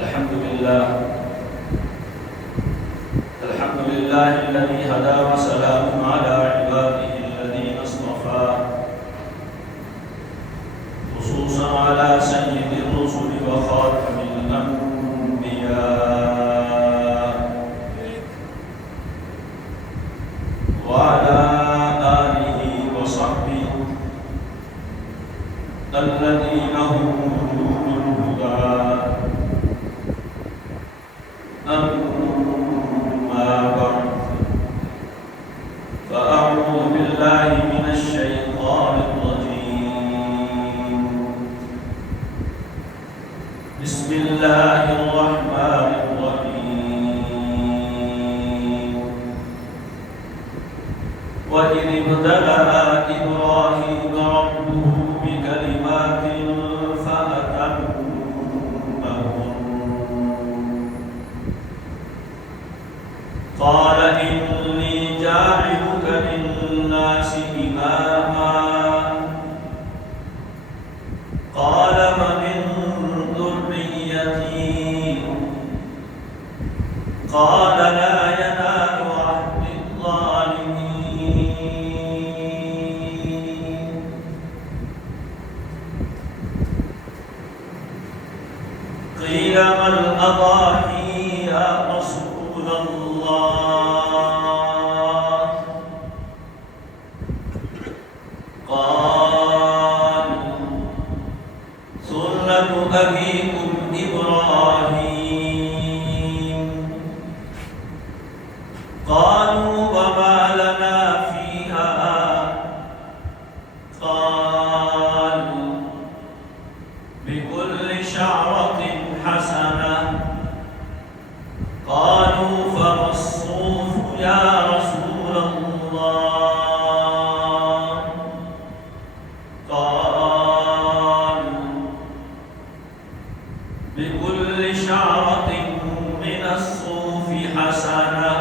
الحمد لله الذي هدى وسلام على عباده الذين اصطفى خصوصا على سيد الرسل وخاتم الأنبياء وعلى آله وصحبه الذين هم نور الهدى. أما بعد فأعوذ بالله من الشيطان الرجيم. بسم الله الرحمن الرحيم. وإذ ابتلى إبراهيم ربه بكلمات قال إني جاعلك للناس إماما قال ومن ذريتي قال لا ينال عهد الظالمين. قيل ما الأضاحي يا رسول الله؟ قال سنة أبيكم إبراهيم. قالوا وما لنا فيها؟ قال بكل شعرة حسنة. قالوا فما الصوف يا رسول الله؟ قال بكل شعرة من الصوف حسنة،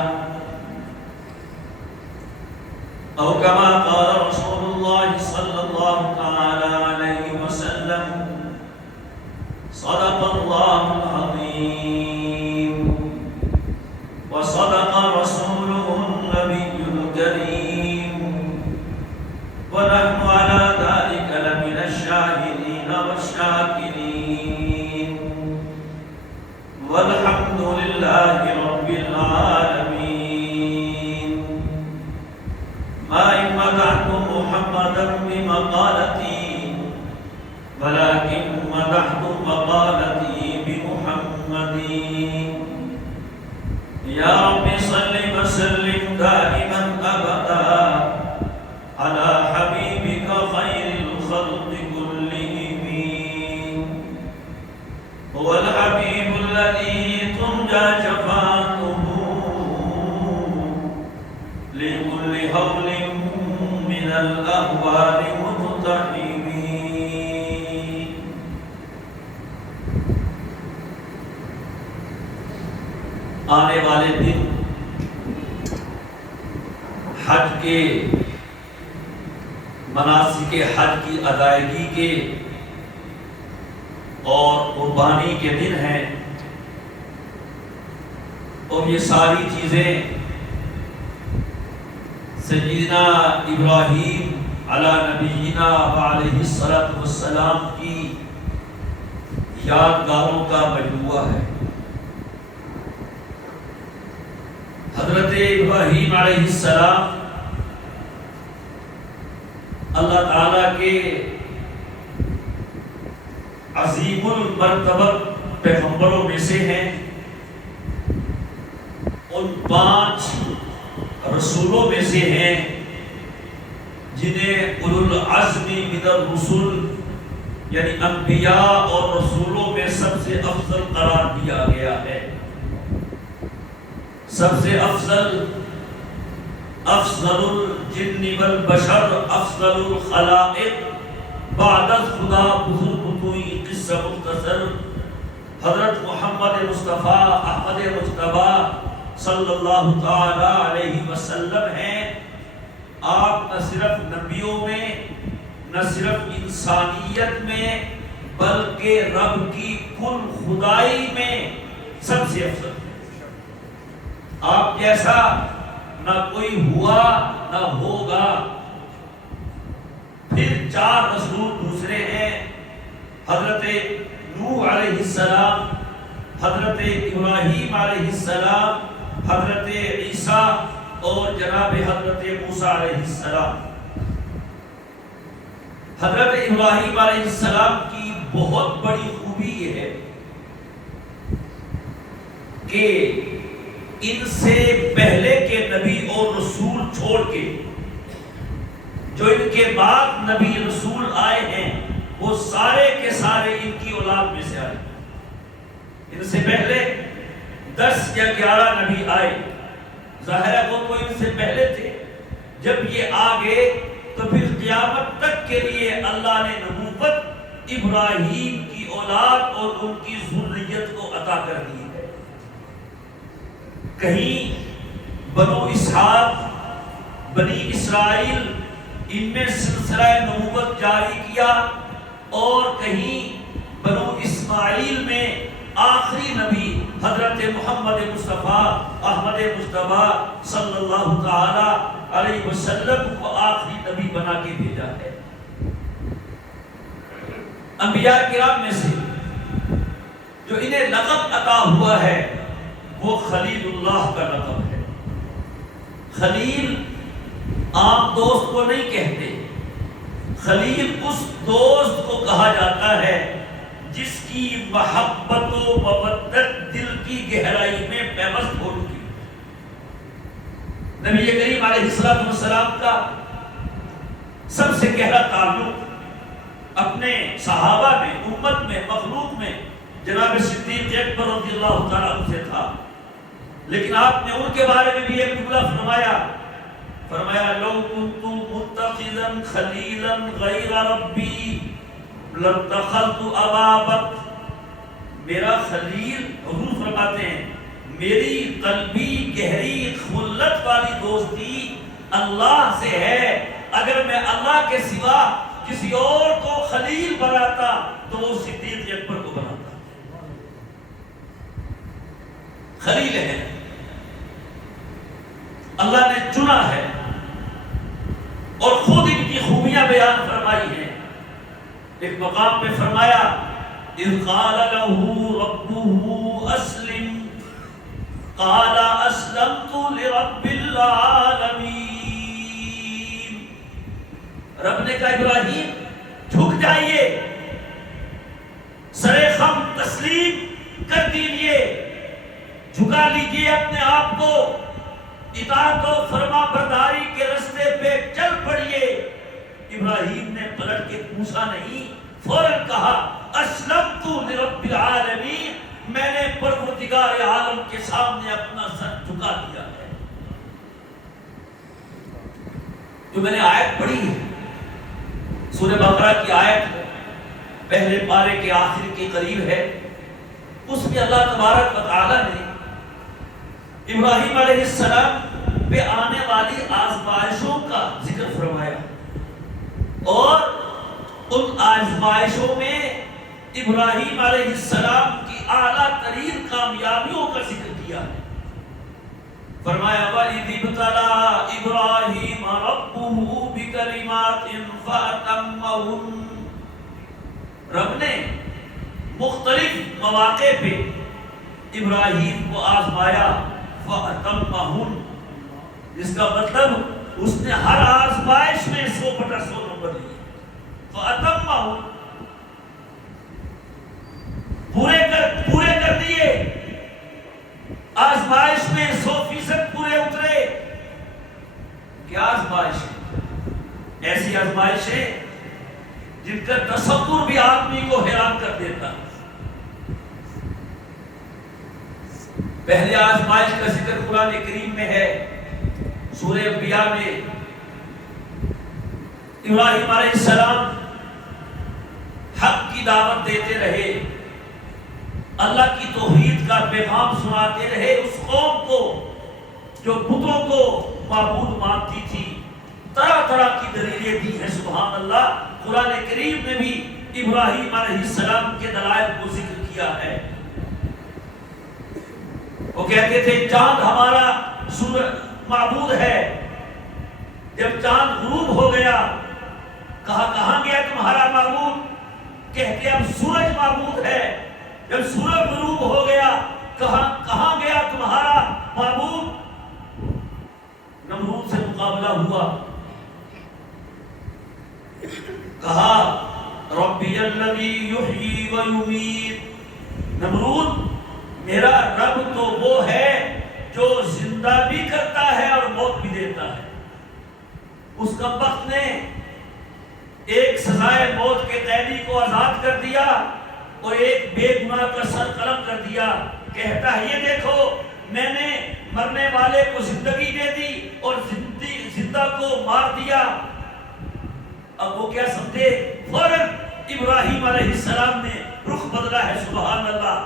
أو كما قال رسول الله صلى الله تعالى عليه وسلم: صدق الله العظيم وصدق رسوله النبي الكريم ونحن على ذلك لمن الشاهدين والشاكرين والحمد لله رب العالمين. ما إن مدحت محمدا بمقالتي ولكن مدحت مقالتي بمحمد. يا رب صل وسلم دائما أبدا على حبيبك خير الخلق كلهم. هو الحبيب الذي ترجى شفاعته لكل هول من الأهوال مقتحم. آنے والے دن حج کے مناسک حج کی ادائیگی کے اور قربانی کے دن ہیں، اور یہ ساری چیزیں سیدنا ابراہیم علی نبینا وعلیہ السلام کی یادگاروں کا مجموعہ ہے۔ حضرت ابراہیم علیہ السلام اللہ تعالیٰ کے عظیم المرتبہ پیغمبروں میں سے ہیں۔ ان 5 رسولوں میں سے ہیں جنہیں اولو العزم من الرسل یعنی انبیاء اور رسولوں میں سب سے افضل قرار دیا گیا ہے۔ سب سے افضل الجن والبشر، افضل الخلائق بعد خدا بزرگ کوئی قصہ مختصر حضرت محمد مصطفیٰ احمد مجتبیٰ صلی اللہ تعالی علیہ وسلم ہیں۔ آپ نہ صرف نبیوں میں، نہ صرف انسانیت میں، بلکہ رب کی کل خدائی میں سب سے افضل ہے۔ آپ جیسا نہ کوئی ہوا نہ ہوگا۔ پھر 4 رسول دوسرے ہیں، حضرت نوح علیہ السلام، حضرت ابراہیم علیہ السلام، حضرت عیسیٰ اور جناب حضرت موسیٰ علیہ السلام۔ حضرت ابراہیم علیہ السلام کی بہت بڑی خوبی یہ ہے کہ ان سے پہلے کے نبی اور رسول چھوڑ کے جو ان کے بعد نبی رسول آئے ہیں وہ سارے کے سارے ان کی اولاد میں سے آئے۔ ان سے پہلے 10 یا 11 نبی آئے، ظاہر ہے وہ تو ان سے پہلے تھے۔ جب یہ آگے تو پھر قیامت تک کے لیے اللہ نے نبوت ابراہیم کی اولاد اور ان کی ذریت کو عطا کر دی ہے۔ کہیں بنو اسحاق، بنی اسرائیل، ان میں سلسلہ نبوت جاری کیا، اور کہیں بنو اسماعیل میں آخری نبی حضرت محمد مصطفیٰ احمد مصطفیٰ صلی اللہ تعالی علیہ وسلم کو آخری نبی بنا کے بھیجا ہے۔ انبیاء کرام میں سے جو انہیں لقب عطا ہوا ہے وہ خلیل اللہ کا لقب ہے۔ خلیل عام دوست کو نہیں کہتے، خلیل اس دوست کو کہا جاتا ہے جس کی محبت و مودت دل کی گہرائی میں پیوست ہو چکی۔ نبی کریم علیہ السلام کا سب سے گہرا تعلق اپنے صحابہ میں، امت میں، مخلوق میں جناب صدیق اکبر رضی اللہ تعالیٰ عنہ سے تھا، لیکن آپ نے ان کے بارے میں بھی ایک جملہ فرمایا لو كنت متخذا خلیلا غیر ربی لاتخذت ابا بکر۔ میرا خلیل، حضور فرماتے ہیں، میری قلبی گہری خلت والی دوستی اللہ سے ہے۔ اگر میں اللہ کے سوا کسی اور کو خلیل بناتا تو وہ صدیق اکبر کو بناتا۔ خلیل ہے، اللہ نے چنا ہے، اور خود ان کی خوبیاں بیان فرمائی ہیں۔ ایک مقام پہ فرمایا اذ قال له ربه اسلم قال اسلمت لرب العالمین۔ رب نے کہا ابراہیم جھک جائیے، سر خم تسلیم کر دیجئے، جھکا لیجئے اپنے آپ کو، اطاعت و فرما برداری کے راستے پہ چل پڑیے۔ ابراہیم نے پلٹ کے پوچھا نہیں، فوراً کہا اسلمت لرب العالمین، میں نے پروردگار عالم کے سامنے اپنا سر جھکا دیا ہے۔ جو میں نے آیت پڑھی ہے سورہ بقرہ کی آیت پہلے پارے کے آخر کے قریب ہے، اس میں اللہ تبارک و تعالی نے ابراہیم علیہ السلام پہ آنے والی آزمائشوں کا ذکر فرمایا، اور ان آزمائشوں میں ابراہیم علیہ السلام کی اعلیٰ ترین کامیابیوں کا ذکر کیا ہے۔ فرمایا وَإِذِ ابْتَلَىٰ إِبْرَاهِيمَ رَبُّهُ بِكَلِمَاتٍ فَأَتَمَّهُنَّ۔ رب نے مختلف مواقع پہ ابراہیم کو آزمایا، فَأَتَمَّهُنَّ، جس کا مطلب اس نے ہر آزمائش میں 100/100 نمبر لیے۔ فَأَتَمَّهُنَّ، پورے کر دیے، آزمائش میں 100% پورے اترے۔ کیا آزمائش ہے؟ ایسی آزمائش ہے جن کا تصور بھی آدمی کو حیران کر دیتا۔ پہلے آزمائش کا ذکر قرآن کریم میں ہے، سورہ انبیاء میں ابراہیم علیہ السلام حق کی دعوت دیتے رہے، اللہ کی توحید کا پیغام سناتے رہے اس قوم کو جو بتوں کو معبود مانتی تھی۔ طرح طرح کی دلیلیں دی ہیں، سبحان اللہ۔ قرآن کریم میں بھی ابراہیم علیہ السلام کے دلائل کو ذکر کیا ہے۔ وہ کہتے تھے چاند ہمارا معبود ہے۔ جب چاند غروب ہو گیا، کہاں گیا تمہارا معبود؟ کہتے اب سورج معبود ہے۔ جب سورج غروب ہو گیا، کہاں گیا تمہارا معبود؟ نمرود سے مقابلہ ہوا، کہا ربی الذی یحیی و یمیت، نمرود میرا رب تو وہ ہے جو زندہ بھی کرتا ہے اور موت بھی دیتا ہے۔ اس کمبخت نے ایک سزائے موت کے قیدی کو آزاد کر دیا اور ایک بے گناہ کا سر قلم کر دیا۔ کہتا ہے یہ دیکھو، میں نے مرنے والے کو زندگی دے دی اور زندہ کو مار دیا۔ اب وہ کیا سمجھے؟ فوراً ابراہیم علیہ السلام نے رخ بدلا ہے، سبحان اللہ۔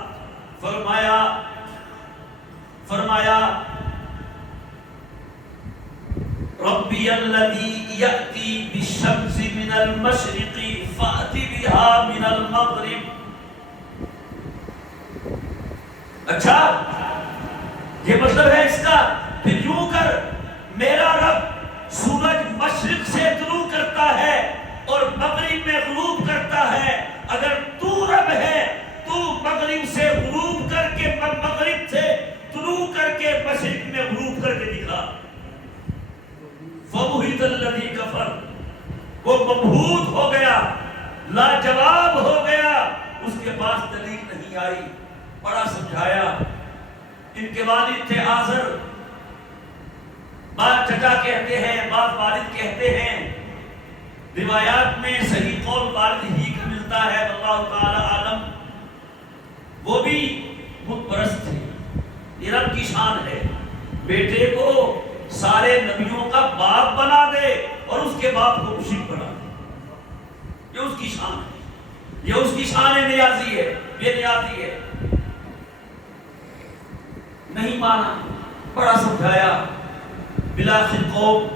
فرمایا ربی الذی یأتی بالشمس من المشرق فأتی بها من المغرب۔ اچھا یہ مطلب ہے اس کا، پھر یوں کر میرا رب سورج مشرق سے طلوع کرتا ہے اور مغرب میں غروب کرتا ہے۔ اگر تو رب ہے تو مغرب سے غروب کر کے، مغرب سے طلوع کر کے مشرق میں غروب کر کے دکھا۔ فَبُهِتَ الَّذِي كَفَرَ، وہ مبہوت ہو گیا، لاجواب ہو گیا، اس کے پاس دلیل نہیں آئی۔ بڑا سمجھایا۔ ان کے والد تھے آزر، بعض چچا کہتے ہیں، بعض والد کہتے ہیں، روایات میں صحیح قول والد ہی کا ملتا ہے، اللہ تعالی عالم۔ وہ بھی بت پرست تھے۔ یہ رب کی شان ہے، بیٹے کو سارے نبیوں کا باپ بنا دے اور اس کے باپ کو مشرک بنا دے۔ یہ اس کی شان ہے، یہ اس کی شان نیازی ہے، یہ نیازی ہے۔ نہیں مانا، بڑا سمجھایا۔ بلاخر قوم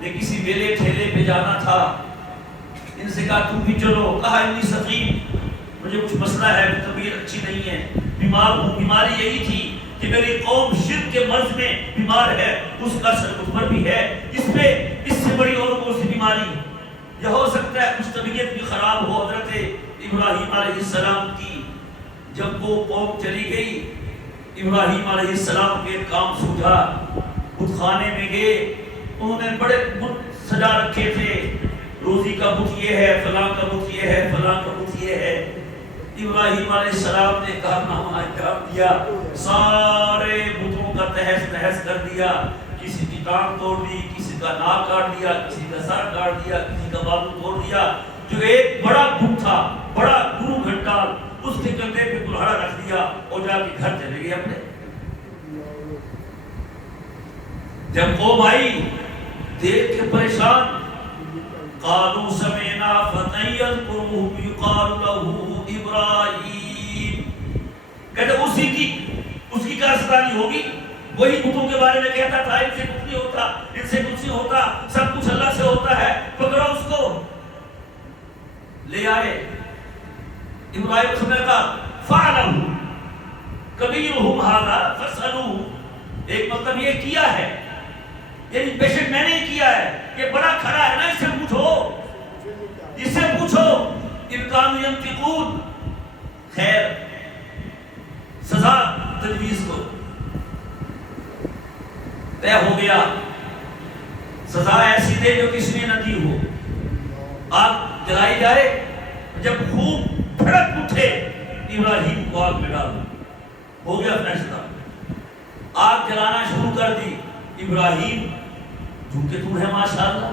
نے کسی میلے ٹھیلے پہ جانا تھا، ان سے کہا تم بھی چلو۔ کہا انی سقیم، مجھے کچھ مسئلہ ہے، طبیعت اچھی نہیں ہے، بیمار ہوں۔ بیماری یہی تھی کہ میری قوم شرک کے مرض میں بیمار ہے، اس کا سر مجبر بھی ہے، اس سے بڑی اور کون سی بیماری؟ یہ ہو سکتا ہے کچھ طبیعت بھی خراب ہو حضرت ابراہیم علیہ السلام کی۔ جب وہ قوم چلی گئی، ابراہیم علیہ السلام کے کام سوجھا، بت خانے میں گئے، انہوں نے بڑے بت سجا رکھے تھے، روزی کا بت یہ ہے، فلاں کا بت یہ ہے، فلاں کا بت یہ ہے۔ ابراہیم علیہ السلام نے کارنامہ انجام دیا، سارے بتوں کا تہس نہس کر دیا، کسی کی ٹانگ توڑ دی، کسی کا ناک کاٹ دیا، کسی کا سر کاٹ دیا، کسی کا بازو توڑ دیا۔ جو ایک بڑا بت تھا، بڑا گرو گھنٹال، اس کے کندھے پہ کلہاڑا رکھ دیا اور جا کے گھر چلے گئے اپنے۔ جب قوم آئی دیکھ کے پریشان، قالوا سمعنا فتى يذكرهم يقال له ابراہیم، کہتے اس کی کارستانی ہوگی، وہی بتوں کے بارے میں کہتا تھا ان سے کچھ نہیں ہوتا، ان سے کچھ نہیں ہوتا، سب کچھ اللہ سے ہوتا ہے، پکڑو اس کو۔ لے آئے ابراہیم سمے کا فعلہ کبیرہم ھذا فاسألوہ، ایک مطلب یہ کیا ہے، یعنی بے شک میں نے کیا ہے، یہ بڑا کھڑا ہے نا، اس سے پوچھو، اس سے پوچھو۔ ان کانوا ینطقون، خیر سزا تجویز کو طے ہو گیا، سزا ایسی دے جو کس نے نہ دی ہو۔ آگ جلائی جائے، جب خوب بھڑک اٹھے ابراہیم کو آگ میں ڈالو، ہو گیا فیصلہ۔ آگ جلانا شروع کر دی۔ ابراہیم چونکہ تم ہے ماشاءاللہ،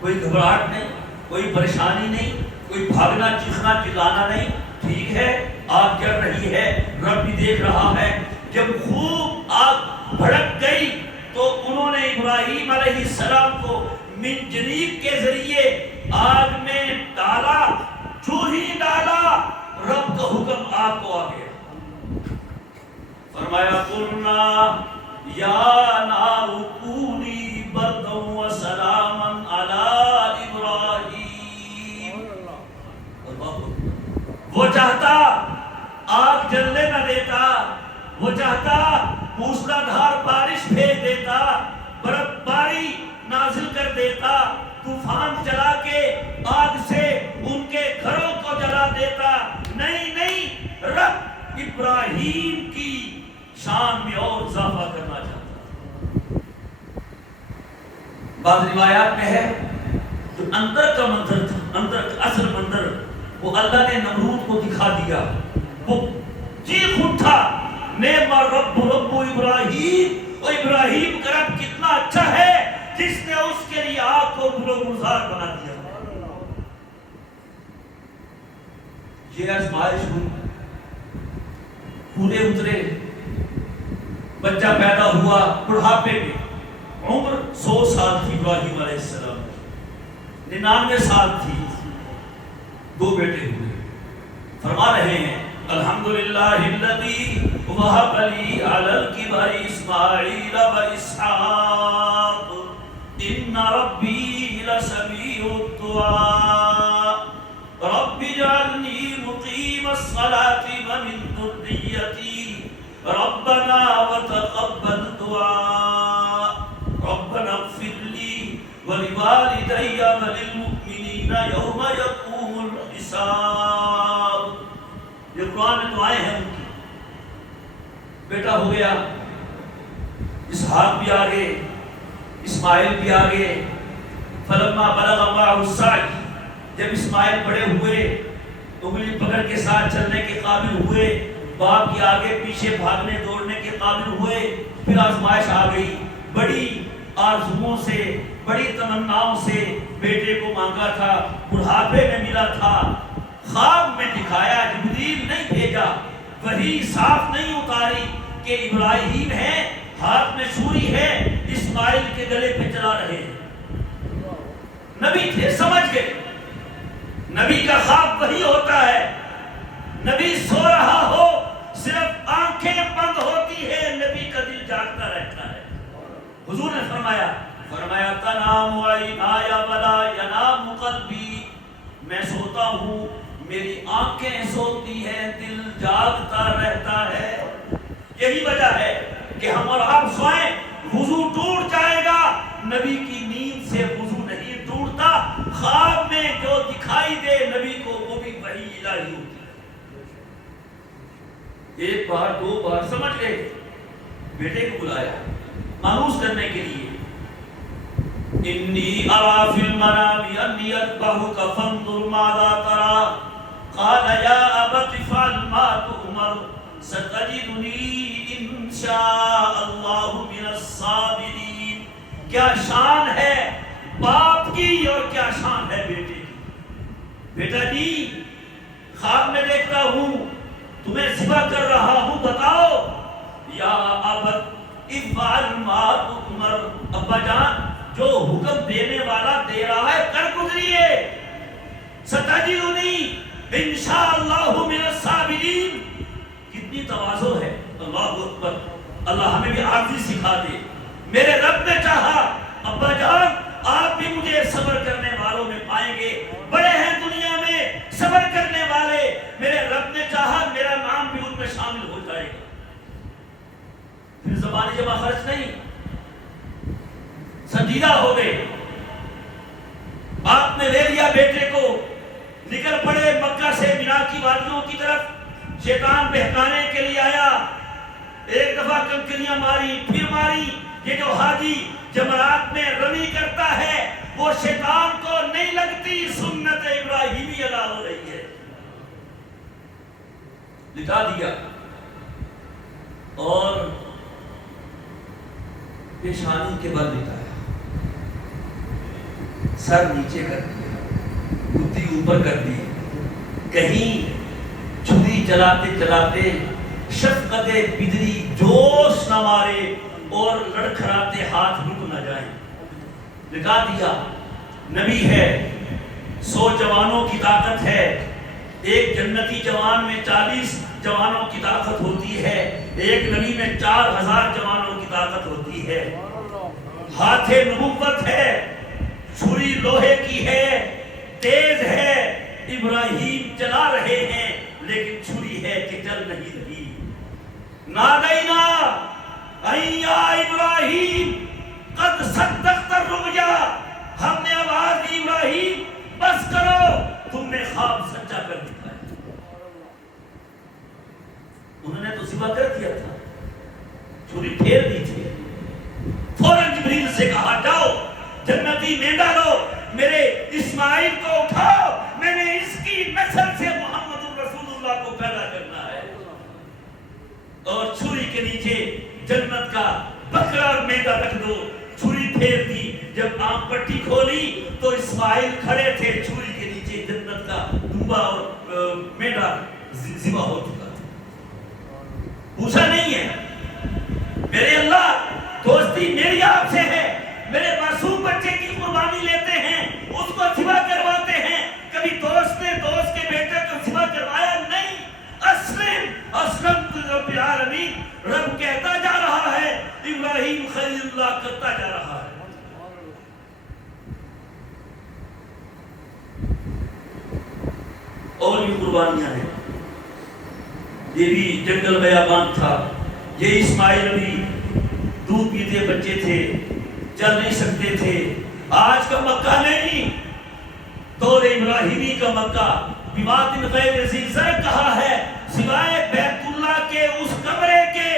کوئی گھبراہٹ نہیں، کوئی پریشانی نہیں، کوئی بھاگنا چیخنا چلانا نہیں، ٹھیک ہے آگ جل رہی ہے، رب بھی دیکھ رہا ہے۔ جب خوب آگ بھڑک گئی تو انہوں نے ابراہیم علیہ السلام کو منجنیق کے ذریعے آگ میں ڈالا، جو ہی ڈالا رب کا حکم آگ کو آ گیا۔ فرمایا قلنا یا نار کونی بردا وسلاما علی ابراہیم۔ اللہ وہ چاہتا آگ جلنے نہ دیتا، وہ چاہتا موسلا دھار بارش بھیج دیتا، برف باری نازل کر دیتا، طوفان چلا کے آگ سے ان کے گھروں کو جلا دیتا۔ نہیں نہیں، رب ابراہیم کی شان میں اور اضافہ کرنا چاہتا۔ بعض روایات میں ہے جو اندر کا منظر تھا، اندر کا اصل منظر، وہ اللہ نے نمرود کو دکھا دیا۔ وہ چیخ اٹھا، نعم الرب رب ابراہیم، اور ابراہیم کا رب کتنا اچھا ہے جس نے اس کے لیے آگ کو گل و گلزار بنا دیا۔ یہ آزمائش ہوئی، پورے اترے، بچہ پیدا ہوا بڑھاپے میں، عمر 100 سال تھی ابراہیم علیہ السلام، 99 سال تھی، 2 بیٹے ہوئے۔ فرما رہے ہیں الحمدللہ الذی وہب لی علی الکبر اسماعیل و اسحاق ان ربی لسمیع الدعاء رب اجعلنی مقیم الصلاة ومن ذریتی ربنا وتقبل دعاء ربنا اغفر لی ولوالدی وللمؤمنین یوم یقوم الحساب۔ یہ قرآن میں دعائیں ہیں ان کی۔ بیٹا ہو گیا، اسحاق بھی آگے، اسماعیل بھی آگے۔ فلما بلغ معه السعی، جب اسماعیل بڑے ہوئے، انگلی پکڑ کے ساتھ چلنے کے قابل ہوئے، باپ کے آگے پیچھے بھاگنے دوڑنے کے قابل ہوئے، پھر آزمائش آ گئی۔ بڑی آرزوؤں سے، بڑی تمناؤں سے بیٹے کو مانگا تھا، بڑھاپے میں ملا تھا، خواب میں دکھایا، جبریل نہیں بھیجا، وحی صاف نہیں اتاری کہ ابراہیم ہے، ہاتھ میں چھری ہے، اسماعیل کے گلے پہ چلا رہے ہیں۔ نبی تھے، سمجھ گئے نبی کا خواب وہی ہوتا ہے۔ نبی سو رہا ہو، صرف آنکھیں بند ہوتی ہے، نبی کا دل جاگتا رہتا ہے۔ حضور نے فرمایا تنام عینایا ولا ینام قلبی، میں سوتا ہوں، میری آنکھیں سوتی ہیں، دل جاگتا رہتا ہے۔ یہی وجہ ہے کہ ہم اور آپ سوئیں، وضو ٹوٹ جائے گا، نبی کی نیند سے وضو نہیں ٹوٹتا۔ خواب میں جو دکھائی دے نبی کو، وہ بھی وحی الہی ہوتی ہے۔ ایک بار 2 بار سمجھ گئے، بیٹے کو بلایا مانوس کرنے کے لیے۔ انی ارا فی المنام انی اذبحک فانظر ماذا تری قال یا ابت افعل ما تؤمر ستجدنی ان شاء اللہ من الصابرین۔ کیا شان ہے باپ کی اور کیا شان ہے بیٹے کی۔ بیٹا جی، خواب میں دیکھتا ہوں تمہیں ذبح کر رہا ہوں، بتاؤ۔ یا ابت افعل ما تؤمر، ابا جان جو حکم دینے والا دے رہا ہے کر گزریے۔ ستجدنی انشاءاللہ من الصابرین۔ کتنی تواضع ہے، اللہ اکبر۔ اللہ ہمیں بھی عاجزی سکھا دے۔ میرے رب نے چاہا ابا جان آپ بھی مجھے صبر کرنے والوں میں پائیں گے، بڑے ہیں دنیا میں صبر کرنے والے، میرے رب نے چاہا میرا نام بھی ان میں شامل ہو جائے گا۔ پھر زبانی جمع خرچ نہیں، سنجیدہ ہو گئے۔ باپ نے لے لیا بیٹے کو، نکل پڑے مکہ سے مینا کی وادیوں کی طرف۔ شیطان بہکانے کے لیے آیا، ایک دفعہ کنکریاں ماری، پھر ماری۔ یہ جو حاجی جمرات میں رمی کرتا ہے وہ شیطان کو نہیں لگتی، سنت ابراہیمی ادا ہو رہی ہے۔ لٹا دیا اور پیشانی کے بل لٹایا، سر نیچے کر دیا، گدی اوپر کر دی۔ کہیں چھری چلاتے چلاتے شفقت بدری جوش نہ مارے اور لڑکھڑاتے ہاتھ رک نہ جائیں۔ لٹا دیا۔ نبی ہے، 100 جوانوں کی طاقت ہے، ایک جنتی جوان میں 40 جوانوں کی طاقت ہوتی ہے، ایک نبی میں 4000 جوانوں کی طاقت ہوتی ہے۔ ہاتھ نبوت ہے، چھری لوہے کی ہے، تیز ہے، ابراہیم چلا رہے ہیں، لیکن چھری ہے کہ چل نہیں رہی. نادینا ایا ابراہیم قد صدقت الرؤیا، ہم نے آواز دی ابراہیم بس کرو، تم نے خواب سچا کر دکھایا. انہوں نے تو ذبح کر دیا تھا، چھری پھیر دی تھی. فوراً جبریل سے کہا جاؤ جنتی مینڈا لو، میرے اسماعیل کو اٹھاؤ، میں نے اس کی نسل سے محمد رسول اللہ کو پیدا کرنا ہے. اور چھری کے نیچے جنت کا بکرا اور مینڈا رکھ دو. چھری پھیر دی، جب آنکھ پٹی کھولی تو اسماعیل کھڑے تھے، چھری کے نیچے جنت کا دمبا اور مینڈا ذبح ہو چکا تھا. پوچھا نہیں ہے میرے اللہ دوستی میری آپ سے ہے، میرے معصوم بچے کی قربانی لیتے ہیں، اس کو ذبح کرواتے ہیں. کبھی دوست نے دوست کے بیٹے کو ذبح کروایا نہیں. اسلمت لرب العالمین، رب کہتا جا رہا ہے، ابراہیم خلیل اللہ کرتا جا رہا ہے. اور بھی قربانیاں ہیں. یہ بھی جنگل بیابان تھا. یہ اسماعیل بھی دودھ پیتے بچے تھے، چل نہیں سکتے تھے. آج کا مکہ نہیں، دور ابراہیمی کا مکہ بوادٍ غیر ذی زرع کہا ہے، سوائے بیت اللہ کے اس کمرے کے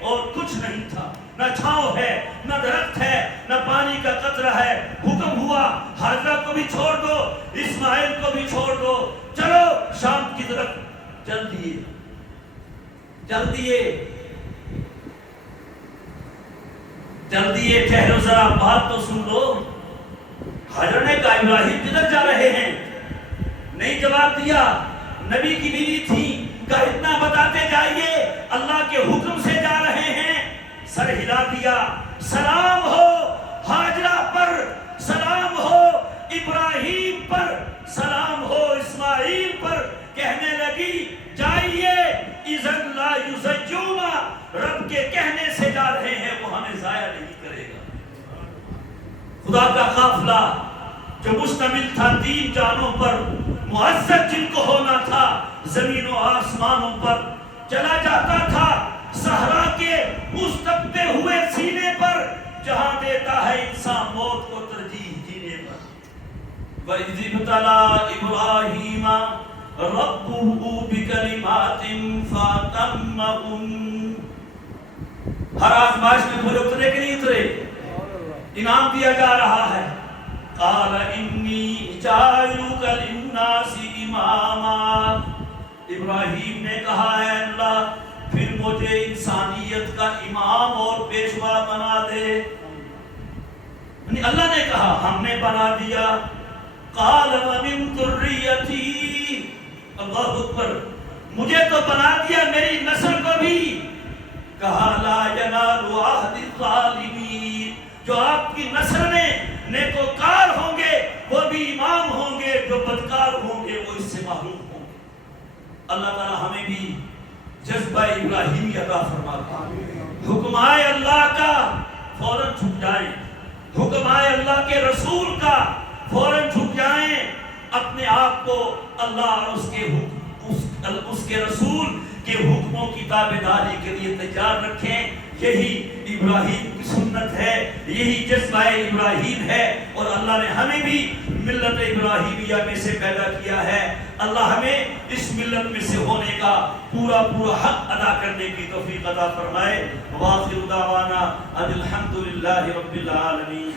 اور کچھ نہیں تھا. نہ چھاؤں ہے، نہ درخت ہے، نہ پانی کا قطرہ ہے. حکم ہوا حاجرہ کو بھی چھوڑ دو، اسماعیل کو بھی چھوڑ دو، چلو شام کی طرف. چل دیے ٹھہرو ذرا بات تو سن لو. حاجرہ نے کہا ابراہیم کدھر جا رہے ہیں؟ نہیں جواب دیا. نبی کی بیوی تھی، کہا اتنا بتاتے جائیے اللہ کے حکم سے جا رہے ہیں. سر ہلا دیا. سلام ہو حاجرہ پر، سلام ہو ابراہیم پر، سلام ہو اسماعیل پر. کہنے لگی جائیے اذن لا یزجونا، رب کے کہنے سے جا رہے ہیں، وہ ہمیں ضائع نہیں کرے گا. خدا کا قافلہ جو مشتمل تھا 3 جانوں پر، معزز جن کو ہونا تھا زمین و آسمانوں پر، چلا جاتا تھا صحرا کے اس تپتے ہوئے سینے پر جہاں دیتا ہے انسان موت کو ترجیح جینے پر. وَإِذِ ابْتَلَىٰ إِبْرَاهِيمَ رَبُّهُ بِكَلِمَاتٍ فَأَتَمَّهُنَّ. ہر آزمائش میں پورے اترے کہ نہیں اترے؟ انعام دیا جا رہا ہے. قَالَ إِنِّي جَاعِلُكَ لِلنَّاسِ إِمَامًا. ابراہیم نے کہا ہے اللہ پھر مجھے انسانیت کا امام اور پیشوا بنا دے. اللہ نے کہا ہم نے بنا دیا. قَالَ وَمِن ذُرِّيَّتِي. اللہ اکبر، مجھے تو بنا دیا میری نسل کو بھی. کہا لا ینال عہد الظالمین. جو آپ کی نسل میں نیکوکار ہوں گے وہ بھی امام ہوں گے، جو بدکار ہوں گے وہ اس سے محروم ہوں گے. اللہ تعالی ہمیں بھی جذبہ ابراہیمی عطا فرماتا. حکم آئے اللہ کا فوراً جھک جائیں، حکم آئے اللہ کے رسول کا فوراً جھک جائیں. اپنے آپ کو اللہ اور اس کے رسول کے حکموں کی تابعداری کے لیے تیار رکھیں. یہی ابراہیم کی سنت ہے، یہی جذبہ ابراہیم ہے. اور اللہ نے ہمیں بھی ملت ابراہیمیہ میں سے پیدا کیا ہے. اللہ ہمیں اس ملت میں سے ہونے کا پورا حق ادا کرنے کی توفیق عطا فرمائے. وآخر دعوانا ان الحمد للہ رب العالمین.